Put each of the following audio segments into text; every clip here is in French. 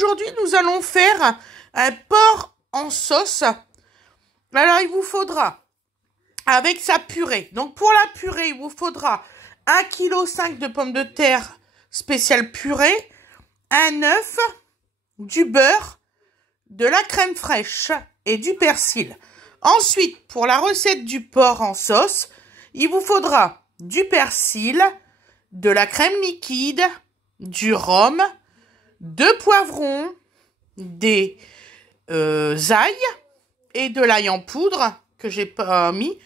aujourd'hui, nous allons faire un porc en sauce. Alors, il vous faudra, avec sa purée. Donc, pour la purée, il vous faudra 1,5 kg de pommes de terre spéciale purée, un œuf, du beurre, de la crème fraîche et du persil. Ensuite, pour la recette du porc en sauce, il vous faudra du persil, de la crème liquide, du rhum, 2 poivrons, des ail et de l'ail en poudre que j'ai pas mis,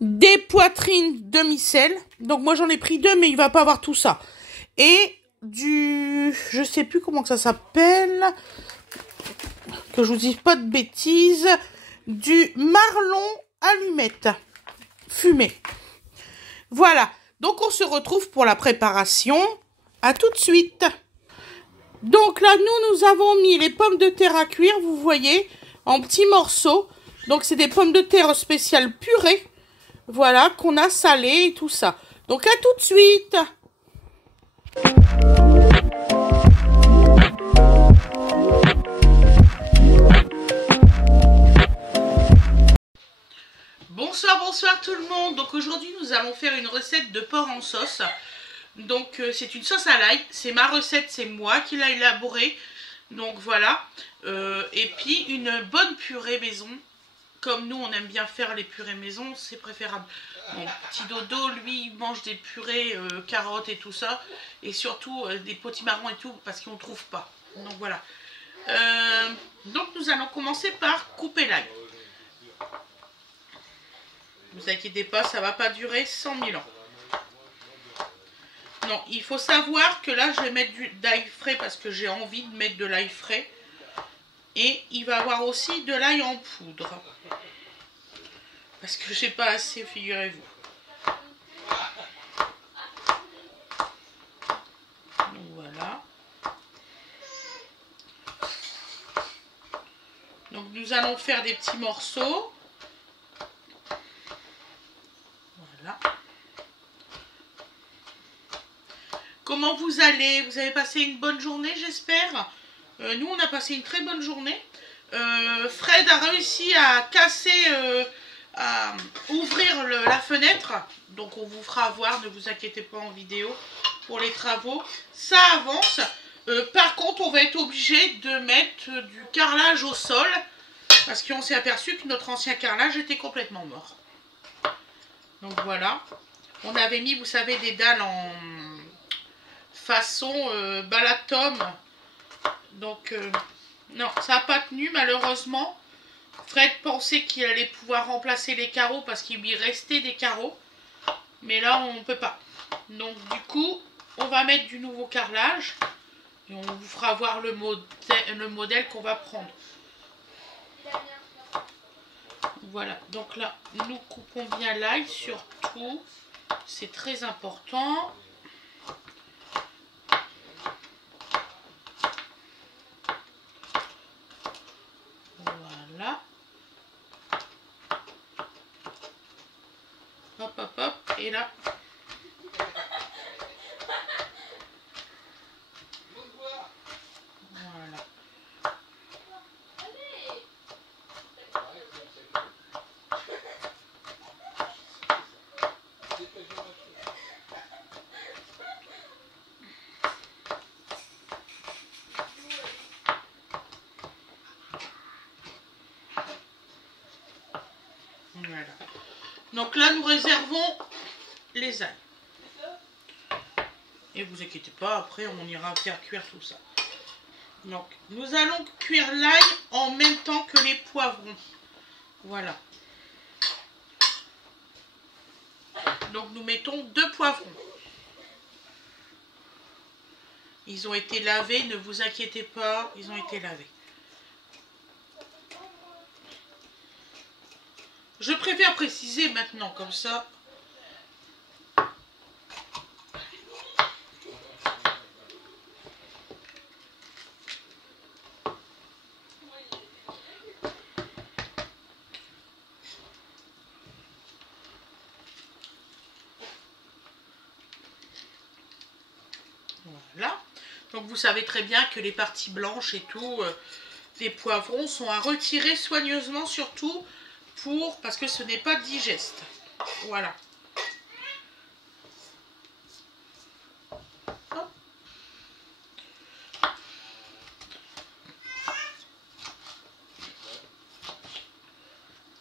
des poitrines demi-sel. Donc moi j'en ai pris 2, mais il va pas avoir tout ça. Et du, je sais plus comment que ça s'appelle, que je vous dise pas de bêtises, du marlon allumette fumé. Voilà. Donc, on se retrouve pour la préparation. À tout de suite. Donc là, nous avons mis les pommes de terre à cuire, vous voyez, en petits morceaux. Donc, c'est des pommes de terre spéciales purée. Voilà, qu'on a salées et tout ça. Donc, à tout de suite. Bonsoir tout le monde. Donc aujourd'hui nous allons faire une recette de porc en sauce. Donc c'est une sauce à l'ail. C'est ma recette, c'est moi qui l'ai élaborée. Donc voilà. Et puis une bonne purée maison. Comme nous on aime bien faire les purées maison, c'est préférable. Mon petit dodo lui il mange des purées carottes et tout ça. Et surtout des potimarrons et tout parce qu'on ne trouve pas. Donc voilà. Donc nous allons commencer par couper l'ail. Ne vous inquiétez pas, ça va pas durer 100 000 ans. Non, il faut savoir que là, je vais mettre de l'ail frais parce que j'ai envie de mettre de l'ail frais. Et il va y avoir aussi de l'ail en poudre. Parce que j'ai pas assez, figurez-vous. Donc voilà. Donc nous allons faire des petits morceaux. Voilà. Comment vous allez? Vous avez passé une bonne journée, j'espère. Nous, on a passé une très bonne journée. Fred a réussi à casser, à ouvrir la fenêtre. Donc, on vous fera voir, ne vous inquiétez pas en vidéo pour les travaux. Ça avance. Par contre, on va être obligé de mettre du carrelage au sol. Parce qu'on s'est aperçu que notre ancien carrelage était complètement mort. Donc, voilà. On avait mis, vous savez, des dalles en façon Balatom. Donc, non, ça n'a pas tenu malheureusement. Fred pensait qu'il allait pouvoir remplacer les carreaux parce qu'il lui restait des carreaux. Mais là, on ne peut pas. Donc, du coup, on va mettre du nouveau carrelage. Et on vous fera voir le modèle qu'on va prendre. Voilà, donc là, nous coupons bien l'ail surtout. C'est très important. Voilà. Hop, hop, hop. Et là. Voilà. Voilà. Donc là, nous réservons les ailes. Et vous inquiétez pas, après, on ira faire cuire tout ça. Donc, nous allons cuire l'ail en même temps que les poivrons. Voilà. Donc, nous mettons 2 poivrons. Ils ont été lavés, ne vous inquiétez pas, ils ont été lavés. Je préfère préciser maintenant, comme ça. Voilà. Donc vous savez très bien que les parties blanches et tout des poivrons sont à retirer soigneusement, surtout parce que ce n'est pas digeste. Voilà.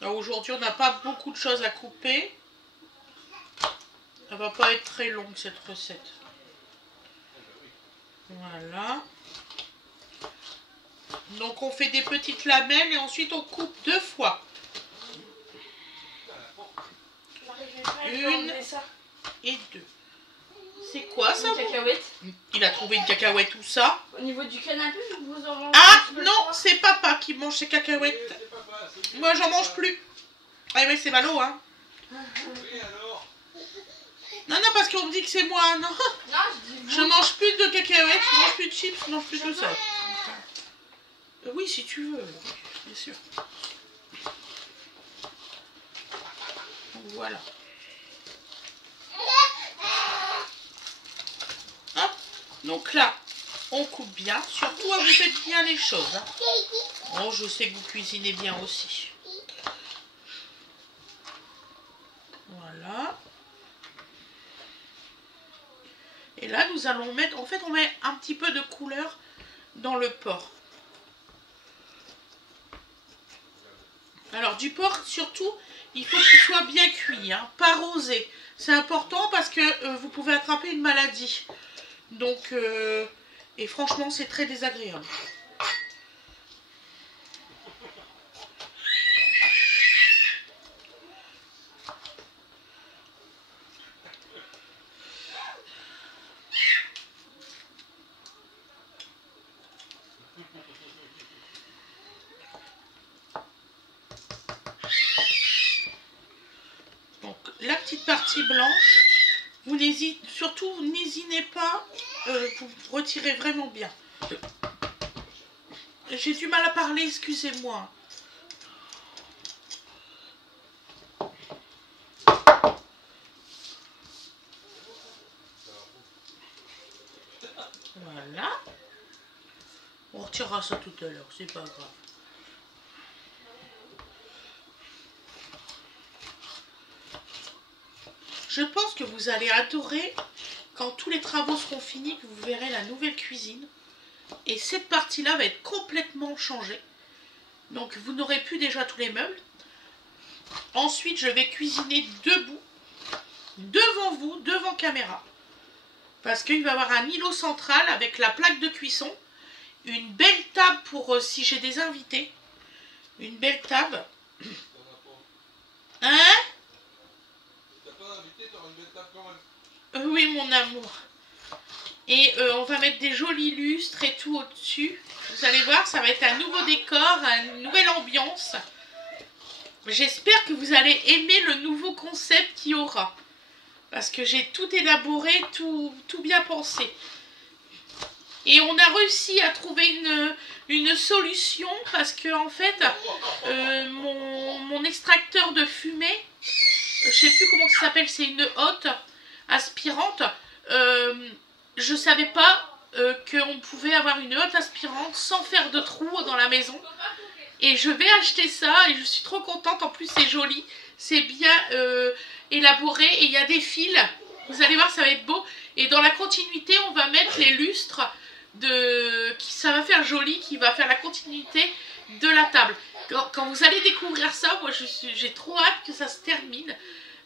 Aujourd'hui, on n'a pas beaucoup de choses à couper. Ça va pas être très longue cette recette. Voilà. Donc on fait des petites lamelles et ensuite on coupe 2 fois. Une et 2. C'est quoi ça? Une cacahuète. Il a trouvé une cacahuète où ça? Au niveau du canapé, vous en mangez? Ah non, c'est papa qui mange ses cacahuètes. Moi j'en mange plus. Ah oui, c'est ballot, hein. Non, non, parce qu'on me dit que c'est moi, non. Je mange plus de cacahuètes, je mange plus de chips, je mange plus de ça. Oui, si tu veux, bien sûr. Voilà. Hop. Donc là, on coupe bien. Surtout, vous faites bien les choses. Hein. Bon, je sais que vous cuisinez bien aussi. Voilà. Et là, nous allons mettre... En fait, on met un petit peu de couleur dans le porc. Alors, du porc, surtout, il faut qu'il soit bien cuit, hein, pas rosé. C'est important parce que vous pouvez attraper une maladie. Donc, et franchement, c'est très désagréable. Donc, la petite partie blanche, vous surtout n'hésitez pas, vous retirez vraiment bien. J'ai du mal à parler, excusez-moi. Voilà. On retirera ça tout à l'heure, c'est pas grave. Je pense que vous allez adorer quand tous les travaux seront finis, que vous verrez la nouvelle cuisine. Et cette partie-là va être complètement changée. Donc vous n'aurez plus déjà tous les meubles. Ensuite, je vais cuisiner debout, devant vous, devant caméra. Parce qu'il va y avoir un îlot central avec la plaque de cuisson. Une belle table pour si j'ai des invités. Une belle table. Hein? Oui, mon amour. Et on va mettre des jolis lustres et tout au-dessus. Vous allez voir, ça va être un nouveau décor, une nouvelle ambiance. J'espère que vous allez aimer le nouveau concept qu'il y aura. Parce que j'ai tout élaboré, tout bien pensé. Et on a réussi à trouver une solution parce que en fait, mon extracteur de fumée, je sais plus comment ça s'appelle, c'est une hotte aspirante. Je savais pas qu'on pouvait avoir une hotte aspirante sans faire de trous dans la maison. Et je vais acheter ça et je suis trop contente. En plus, c'est joli, c'est bien élaboré et il y a des fils. Vous allez voir, ça va être beau. Et dans la continuité, on va mettre les lustres ça va faire joli, qui va faire la continuité de la table. Quand vous allez découvrir ça, moi j'ai trop hâte que ça se termine.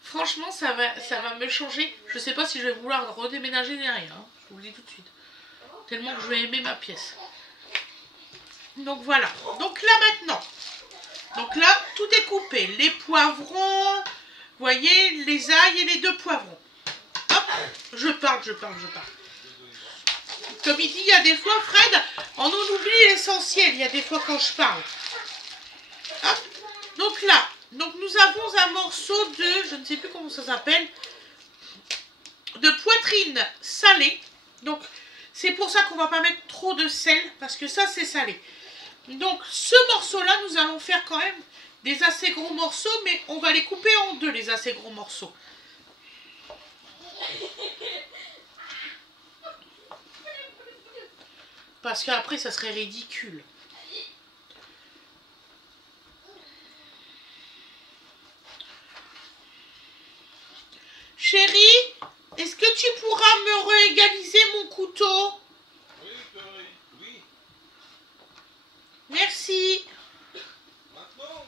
Franchement, ça va me changer. Je sais pas si je vais vouloir redéménager derrière. Hein. Je vous le dis tout de suite. Tellement que je vais aimer ma pièce. Donc voilà. Donc là maintenant. Donc là, tout est coupé. Les poivrons, vous voyez, les ails et les 2 poivrons. Hop, je parle. Comme il dit, il y a des fois, Fred, on en oublie l'essentiel. Il y a des fois quand je parle. Hop. Donc là, nous avons un morceau de, je ne sais plus comment ça s'appelle, de poitrine salée. Donc, c'est pour ça qu'on ne va pas mettre trop de sel, parce que ça, c'est salé. Donc, ce morceau-là, nous allons faire quand même des assez gros morceaux, mais on va les couper en 2, les assez gros morceaux. Parce qu'après, ça serait ridicule. Chérie, est-ce que tu pourras me réégaliser mon couteau? Oui, chérie, oui. Merci. Maintenant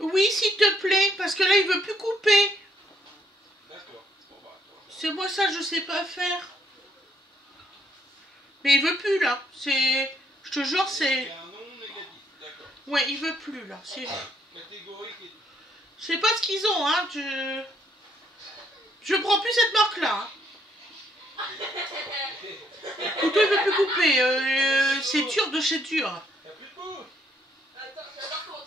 Oui, s'il te plaît, parce que là, il veut plus couper. D'accord. Bon, bah, toi. C'est moi ça, je sais pas faire. Mais il veut plus, là. C'est... Je te jure, c'est... C'est un non négatif, d'accord. Ouais, il veut plus, là. C'est... Catégorique et tout. Je sais pas ce qu'ils ont, hein. Je prends plus cette marque-là. Hein. Le couteau, il veut plus couper. C'est dur de chez dur. T'as plus de peau? Attends, par contre,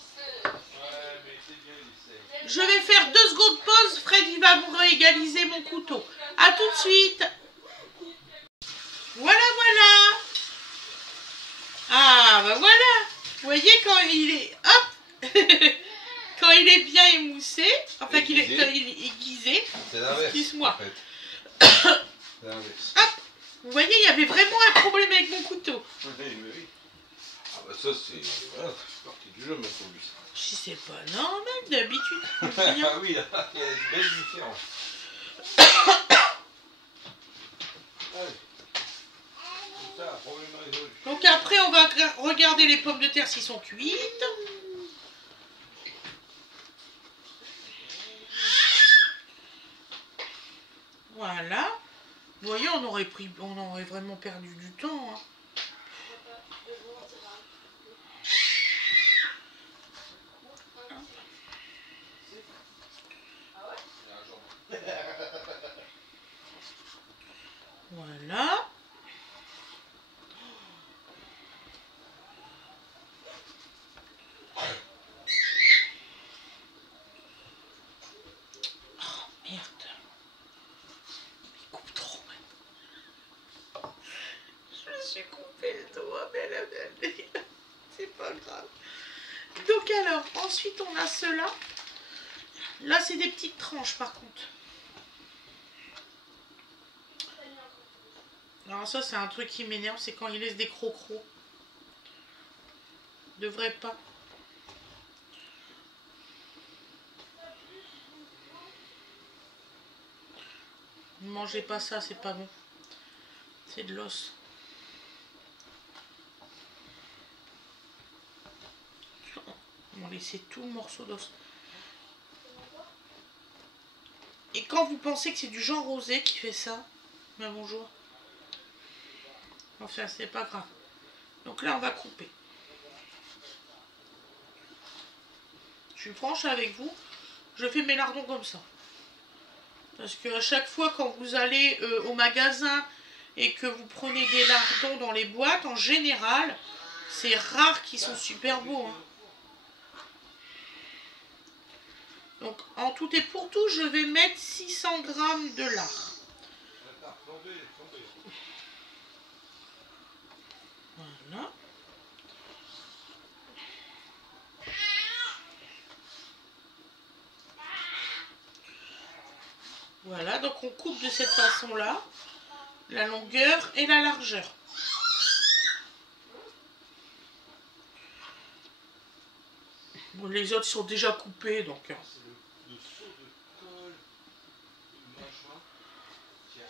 Ouais, mais c'est bien, il essaie. Je vais faire 2 secondes pause. Fred, il va me réégaliser mon couteau. À tout de suite. Voilà, voilà. Ah, bah voilà. Vous voyez, quand il est... Hop. Quand il est bien émoussé, enfin qu'il est, quand il est aiguisé, C'est l'inverse. excuse-moi. En fait. C'est l'inverse. Hop. Vous voyez, il y avait vraiment un problème avec mon couteau. Oui, mais oui. Ah bah ça c'est... Voilà, ça fait partie du jeu maintenant, lui. Si c'est pas normal d'habitude. Ah oui, là, il y a une belle différence. Allez. C'est ça, problème résolu. Donc après, on va regarder les pommes de terre s'ils sont cuites. Voilà. Vous voyez, on aurait vraiment perdu du temps. Hein. Voilà. Oh, merde. Il coupe trop. Je me suis coupé le doigt, mais c'est pas grave. Donc alors, ensuite on a cela. Là, c'est des petites tranches par contre. Alors ça, c'est un truc qui m'énerve, c'est quand il laisse des crocros. Devrait pas. Ne mangez pas ça, c'est pas bon. C'est de l'os. On va laisser tout le morceau d'os. Et quand vous pensez que c'est du Jean Rosé qui fait ça, ben bonjour. Enfin, c'est pas grave. Donc là, on va couper. Je suis franche avec vous. Je fais mes lardons comme ça. Parce que à chaque fois, quand vous allez au magasin et que vous prenez des lardons dans les boîtes, en général, c'est rare qu'ils sont super beaux. Hein. Donc, en tout et pour tout, je vais mettre 600 g de lard. Voilà. Voilà, donc on coupe de cette façon-là, la longueur et la largeur. Bon, les autres sont déjà coupés, donc... Le saut de colle du machin qui est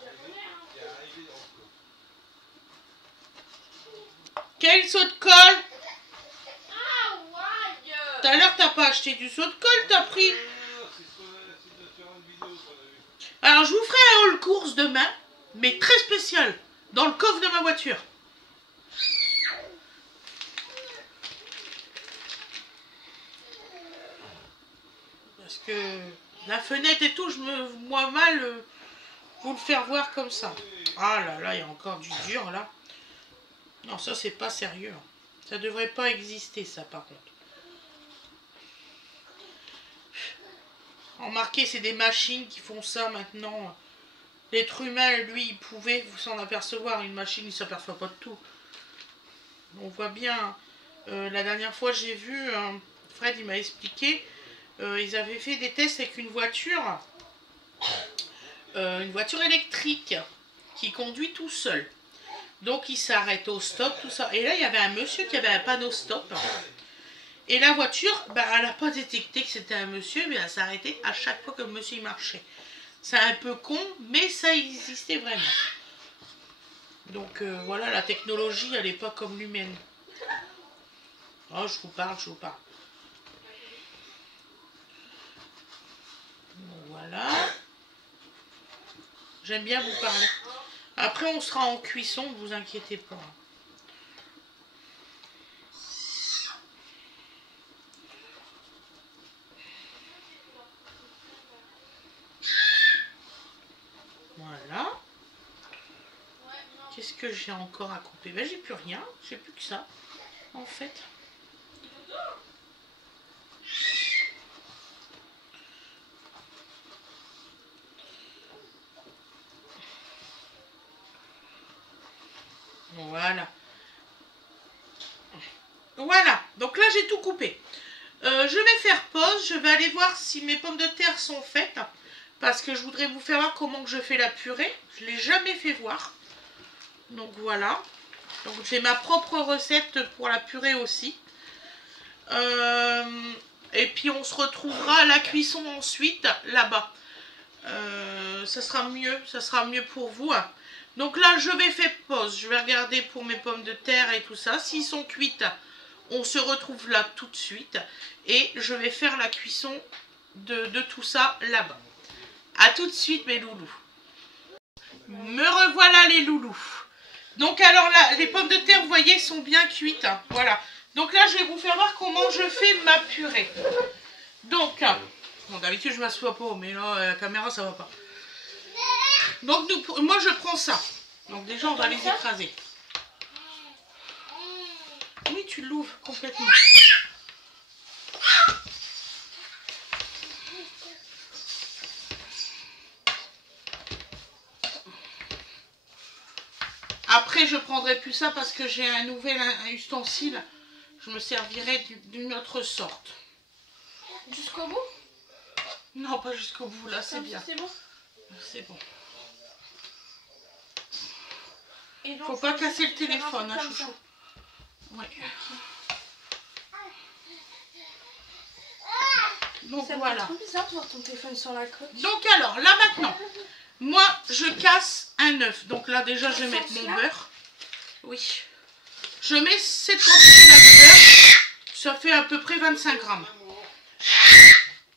arrivé dans le coffre. Quel saut de colle? Ah, ouais. Tout à l'heure, t'as pas acheté du saut de colle, t'as pris... C'est sur une vidéo qu'on a vu. Alors, je vous ferai un haul course demain, mais très spécial, dans le coffre de ma voiture. Parce que la fenêtre et tout, je me vois mal vous le faire voir comme ça. Ah là là, il y a encore du dur là. Non, ça c'est pas sérieux. Ça devrait pas exister ça par contre. Remarquez, c'est des machines qui font ça maintenant. L'être humain, lui, il pouvait s'en apercevoir. Une machine, il ne s'aperçoit pas de tout. On voit bien. La dernière fois, j'ai vu, Fred, il m'a expliqué, ils avaient fait des tests avec une voiture électrique qui conduit tout seul. Donc il s'arrête au stop, tout ça. Et là, il y avait un monsieur qui avait un panneau stop. Et la voiture, bah, elle n'a pas détecté que c'était un monsieur, mais elle s'est arrêtée à chaque fois que le monsieur il marchait. C'est un peu con, mais ça existait vraiment. Donc voilà, la technologie, elle n'est pas comme l'humaine. Oh, je vous parle, je vous parle. Voilà. J'aime bien vous parler. Après, on sera en cuisson, ne vous inquiétez pas. Voilà. Qu'est-ce que j'ai encore à couper? Ben, j'ai plus rien. J'ai plus que ça, en fait. Voilà. Voilà. Donc là, j'ai tout coupé. Je vais faire pause. Je vais aller voir si mes pommes de terre sont faites. Parce que je voudrais vous faire voir comment que je fais la purée. Je ne l'ai jamais fait voir. Donc voilà. Donc j'ai ma propre recette pour la purée aussi. Et puis on se retrouvera à la cuisson ensuite là-bas. Ça sera mieux pour vous. Donc là je vais faire pause. Je vais regarder pour mes pommes de terre et tout ça. S'ils sont cuites, on se retrouve là tout de suite. Et je vais faire la cuisson de tout ça là-bas. A tout de suite mes loulous. Me revoilà les loulous. Donc alors là, les pommes de terre, vous voyez, sont bien cuites. Voilà. Donc là, je vais vous faire voir comment je fais ma purée. Donc, bon, d'habitude, je m'assois pas, mais là, la caméra, ça va pas. Donc, moi, je prends ça. Donc déjà, on va les écraser. Oui, tu l'ouvres complètement. Après, je prendrai plus ça parce que j'ai un nouvel ustensile. Je me servirai d'une autre sorte. Jusqu'au bout? Non, pas jusqu'au bout. Là, c'est bien. C'est bon? C'est bon. Et donc, faut pas casser le téléphone, hein, chouchou. Ouais. Donc voilà. C'est trop bizarre de voir ton téléphone sur la côte. Donc alors, là maintenant, moi, je casse un œuf. Donc là, déjà, je vais mettre mon beurre. Oui. Je mets cette quantité-là de beurre. Ça fait à peu près 25 grammes.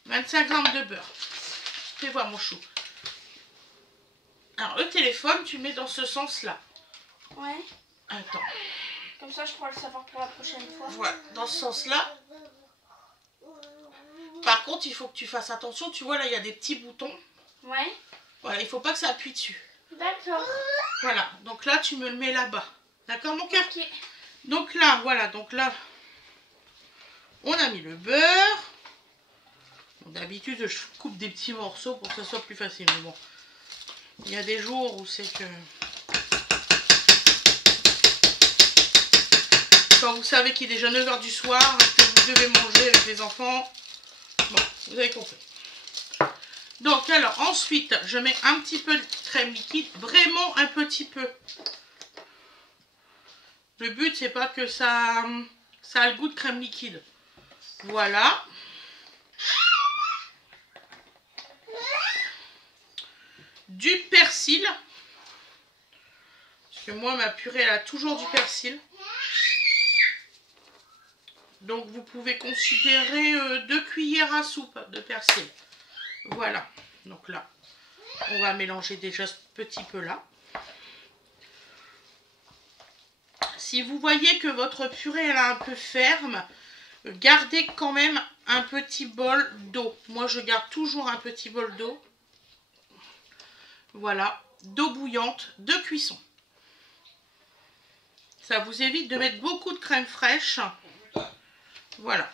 25 grammes de beurre. Fais voir mon chou. Alors, le téléphone, tu mets dans ce sens-là. Ouais. Attends. Comme ça, je pourrais le savoir pour la prochaine fois. Voilà, dans ce sens-là. Par contre, il faut que tu fasses attention. Tu vois, là, il y a des petits boutons. Ouais. Voilà, il faut pas que ça appuie dessus. D'accord. Voilà, donc là, tu me le mets là-bas. D'accord, mon cœur? Ok. Donc là, voilà, donc là, on a mis le beurre. Bon, d'habitude, je coupe des petits morceaux pour que ça soit plus facile. Mais bon, il y a des jours où c'est que... Quand vous savez qu'il est déjà 9 h du soir, que vous devez manger avec les enfants. Bon, vous avez compris. Donc, alors, ensuite, je mets un petit peu de crème liquide. Vraiment un petit peu. Le but, c'est pas que ça a le goût de crème liquide. Voilà. Du persil. Parce que moi, ma purée, elle a toujours du persil. Donc, vous pouvez considérer 2 cuillères à soupe de persil. Voilà. Donc là, on va mélanger déjà ce petit peu là. Si vous voyez que votre purée elle est un peu ferme, gardez quand même un petit bol d'eau. Moi, je garde toujours un petit bol d'eau. Voilà, d'eau bouillante de cuisson. Ça vous évite de mettre beaucoup de crème fraîche. Voilà.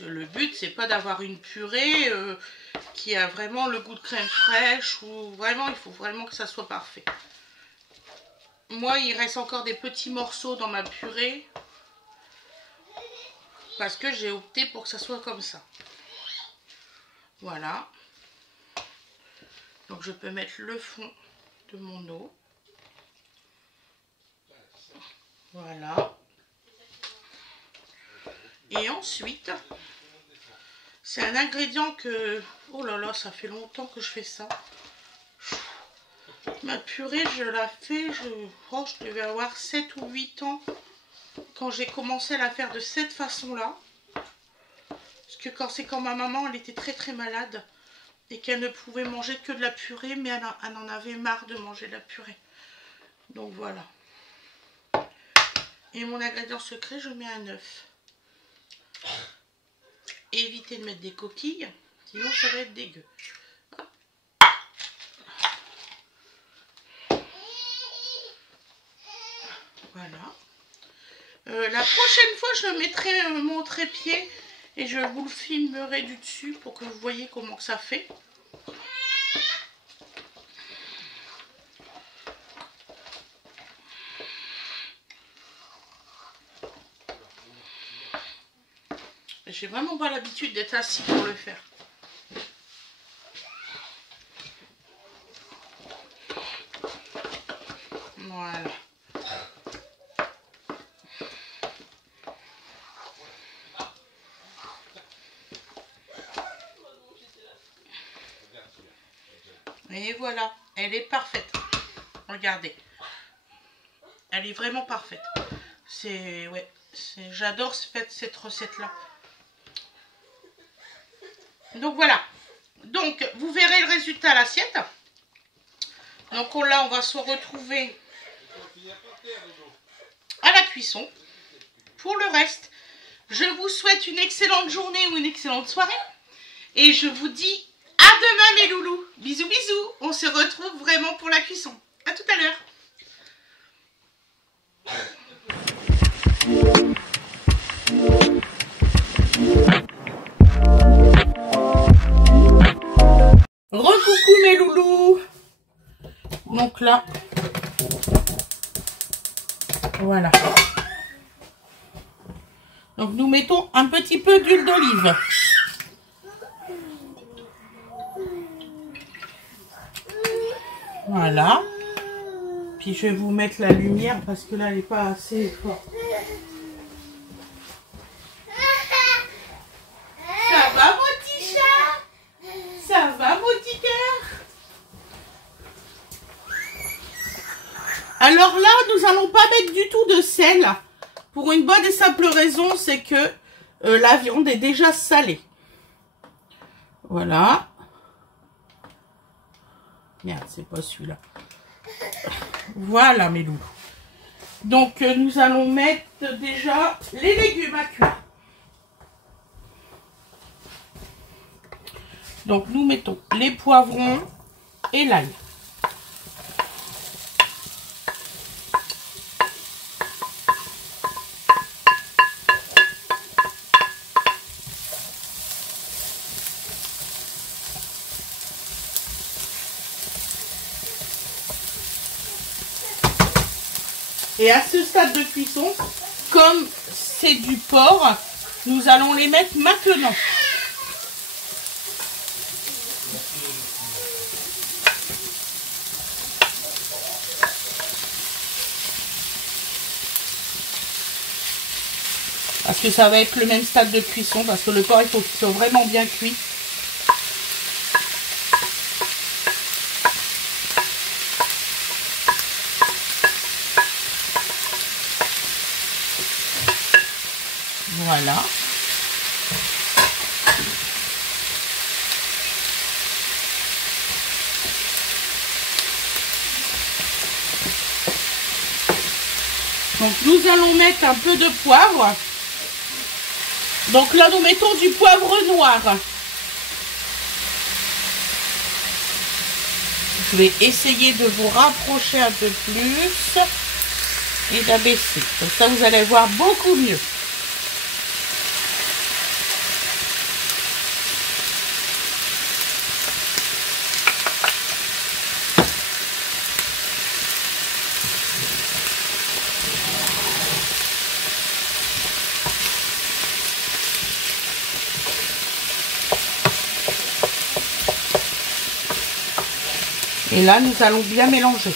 Le but, c'est pas d'avoir une purée qui a vraiment le goût de crème fraîche ou vraiment, il faut vraiment que ça soit parfait. Moi, il reste encore des petits morceaux dans ma purée. Parce que j'ai opté pour que ça soit comme ça. Voilà. Donc je peux mettre le fond de mon eau. Voilà. Et ensuite, c'est un ingrédient que... Oh là là, ça fait longtemps que je fais ça. Ma purée, je la fais, je devais avoir 7 ou 8 ans quand j'ai commencé à la faire de cette façon-là. Parce que quand ma maman, elle était très très malade et qu'elle ne pouvait manger que de la purée, mais elle en avait marre de manger de la purée. Donc voilà. Et mon ingrédient secret, je mets un œuf. Évitez de mettre des coquilles, sinon ça va être dégueu. Voilà. La prochaine fois, je mettrai mon trépied et je vous le filmerai du dessus pour que vous voyez comment que ça fait. J'ai vraiment pas l'habitude d'être assis pour le faire. Voilà. Et voilà, elle est parfaite. Regardez. Elle est vraiment parfaite. Ouais, j'adore cette recette-là. Donc voilà. Donc, vous verrez le résultat à l'assiette. Donc là, on va se retrouver à la cuisson. Pour le reste, je vous souhaite une excellente journée ou une excellente soirée. Et je vous dis à demain mes loulous. Bisous bisous. On se retrouve vraiment pour la cuisson. À tout à l'heure. Recoucou mes loulous. Donc là, voilà. Donc nous mettons un petit peu d'huile d'olive. Voilà. Puis je vais vous mettre la lumière parce que là elle n'est pas assez forte. Ça va mon petit chat? Ça va mon petit cœur? Alors là, nous allons pas mettre du tout de sel. Pour une bonne et simple raison, c'est que la viande est déjà salée. Voilà. Merde, c'est pas celui-là. Voilà mes loulous. Donc nous allons mettre déjà les légumes à cuire. Donc nous mettons les poivrons et l'ail. Et à ce stade de cuisson, comme c'est du porc, nous allons les mettre maintenant. Parce que ça va être le même stade de cuisson, parce que le porc, il faut qu'il soit vraiment bien cuit. Voilà. Donc nous allons mettre un peu de poivre. Donc là nous mettons du poivre noir. Je vais essayer de vous rapprocher un peu plus et d'abaisser. Comme ça vous allez voir beaucoup mieux. Et là, nous allons bien mélanger.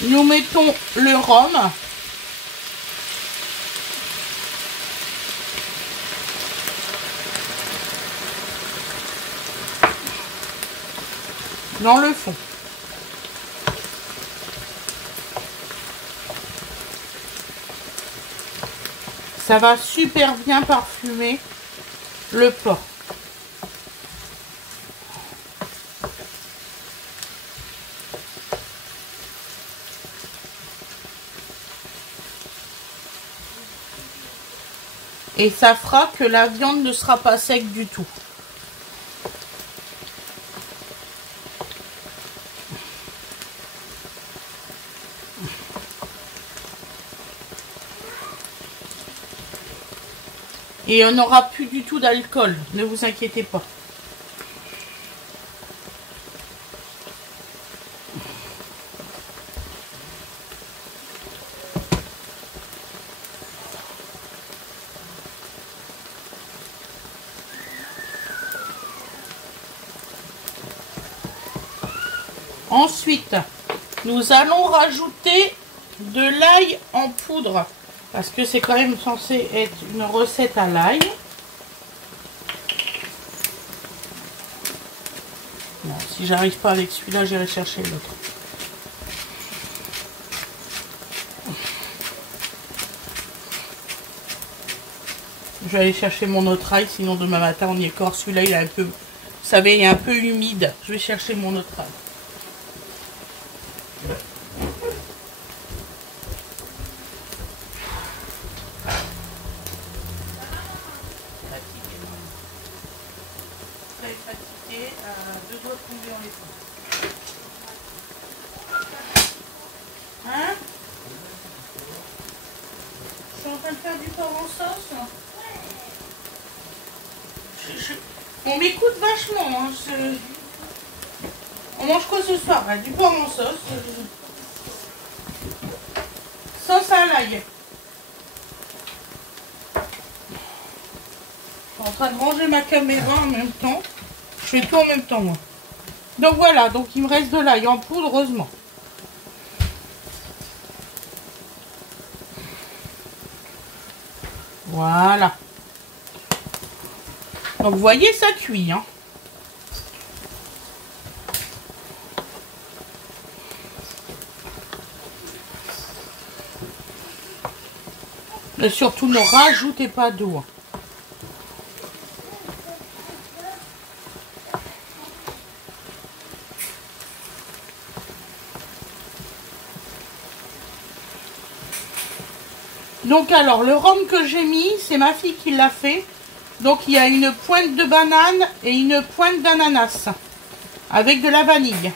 Nous mettons le rhum. Dans le fond. Ça va super bien parfumer le porc. Et ça fera que la viande ne sera pas sec du tout. Et on n'aura plus du tout d'alcool, ne vous inquiétez pas. Ensuite, nous allons rajouter de l'ail en poudre. Parce que c'est quand même censé être une recette à l'ail. Bon, si j'arrive pas avec celui-là, j'irai chercher l'autre. Je vais aller chercher mon autre ail, sinon demain matin on y est corps. Celui-là, il est un peu, vous savez, il est un peu humide. Je vais chercher mon autre ail. Hein? Je suis en train de faire du porc en sauce. On m'écoute vachement. Hein. On mange quoi ce soir? Du porc en sauce. Sauce à l'ail. Je suis en train de ranger ma caméra en même temps. Je fais tout en même temps, moi. Donc voilà, donc il me reste de l'ail en poudre, heureusement. Voilà. Donc vous voyez, ça cuit. Hein. Et surtout, ne rajoutez pas d'eau. Donc alors, le rhum que j'ai mis, c'est ma fille qui l'a fait. Donc il y a une pointe de banane et une pointe d'ananas avec de la vanille.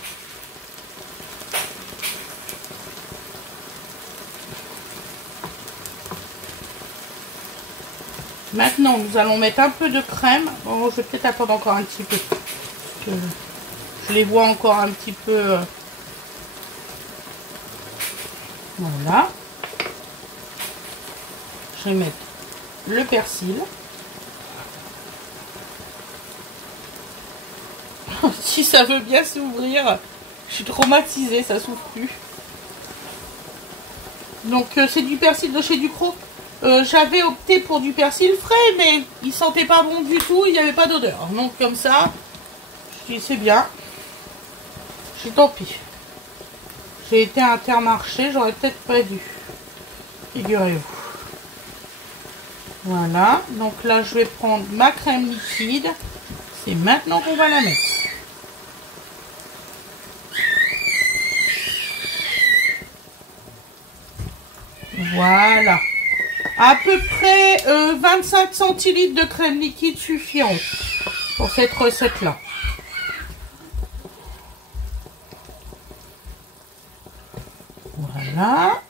Maintenant, nous allons mettre un peu de crème. Bon, je vais peut-être attendre encore un petit peu. Je les vois encore un petit peu. Voilà. Je vais mettre le persil. Si ça veut bien s'ouvrir, je suis traumatisée, ça s'ouvre plus. Donc c'est du persil de chez Ducros. J'avais opté pour du persil frais, mais il sentait pas bon du tout, il n'y avait pas d'odeur. Donc comme ça, je dis c'est bien. Je dis tant pis. J'ai été à Intermarché, j'aurais peut-être pas dû. Figurez-vous. Voilà, donc là je vais prendre ma crème liquide. C'est maintenant qu'on va la mettre. Voilà. À peu près 25 centilitres de crème liquide suffiront pour cette recette-là. Voilà.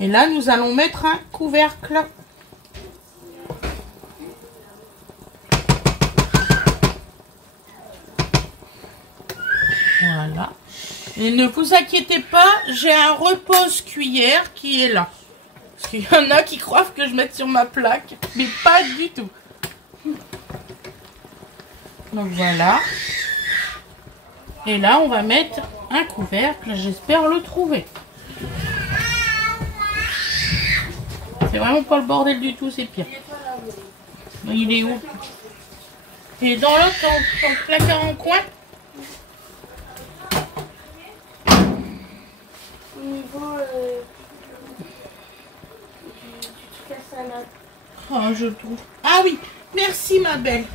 Et là, nous allons mettre un couvercle. Voilà. Et ne vous inquiétez pas, j'ai un repose-cuillère qui est là. Parce qu'il y en a qui croient que je mette sur ma plaque, mais pas du tout. Donc voilà. Et là, on va mettre un couvercle, j'espère le trouver. C'est vraiment pas le bordel du tout, c'est pire. Il est où? Il est dans l'autre, dans le placard en coin. Au niveau du truc à salade. Oh, je trouve. Ah oui, merci ma belle.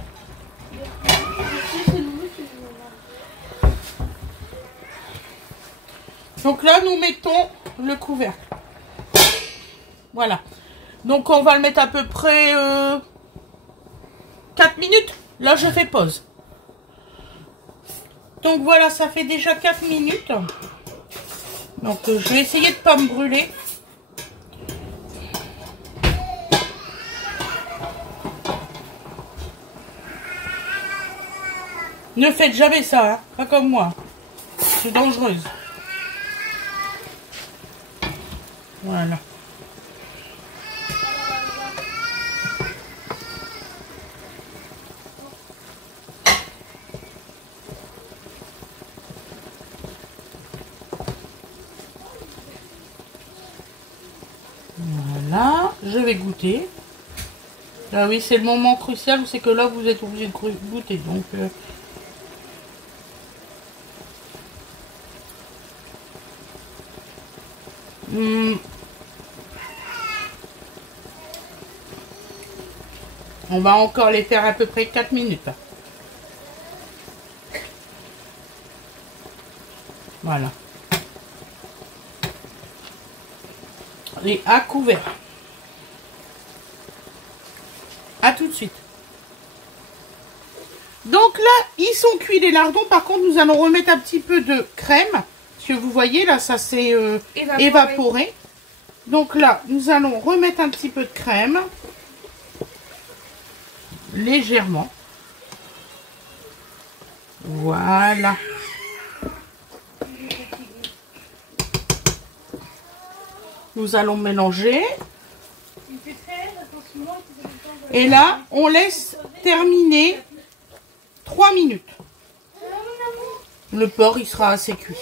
Donc là, nous mettons le couvercle. Voilà. Donc on va le mettre à peu près 4 minutes. Là, je fais pause. Donc voilà, ça fait déjà 4 minutes. Donc je vais essayer de ne pas me brûler. Ne faites jamais ça, hein. Pas comme moi. C'est dangereuse. Voilà. Voilà, je vais goûter. Ah oui, c'est le moment crucial, c'est que là, vous êtes obligé de goûter. Donc, on va encore les faire à peu près 4 minutes. Voilà. Et à couvert. À tout de suite. Donc là, ils sont cuits les lardons. Par contre, nous allons remettre un petit peu de crème. Parce que vous voyez, là, ça s'est évaporé. Donc là, nous allons remettre un petit peu de crème. Légèrement. Voilà. Nous allons mélanger. Et là, on laisse terminer 3 minutes. Le porc, il sera assez cuit.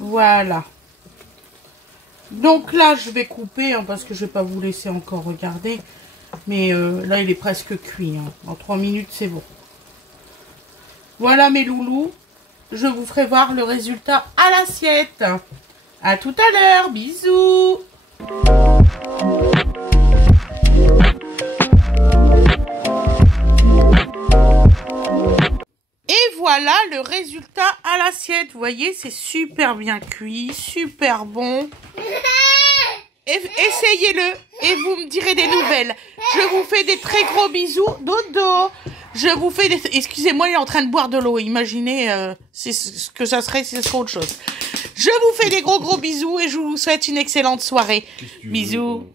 Voilà. Donc là, je vais couper, hein, parce que je ne vais pas vous laisser encore regarder. Mais là, il est presque cuit. Hein. Dans 3 minutes, c'est bon. Voilà mes loulous. Je vous ferai voir le résultat à l'assiette. À tout à l'heure. Bisous. Et voilà le résultat à l'assiette. Vous voyez, c'est super bien cuit, super bon. Essayez-le et vous me direz des nouvelles. Je vous fais des très gros bisous. Dodo. Je vous fais des... Excusez-moi, il est en train de boire de l'eau. Imaginez ce que ça serait si ce serait autre chose. Je vous fais des gros bisous et je vous souhaite une excellente soirée. Bisous.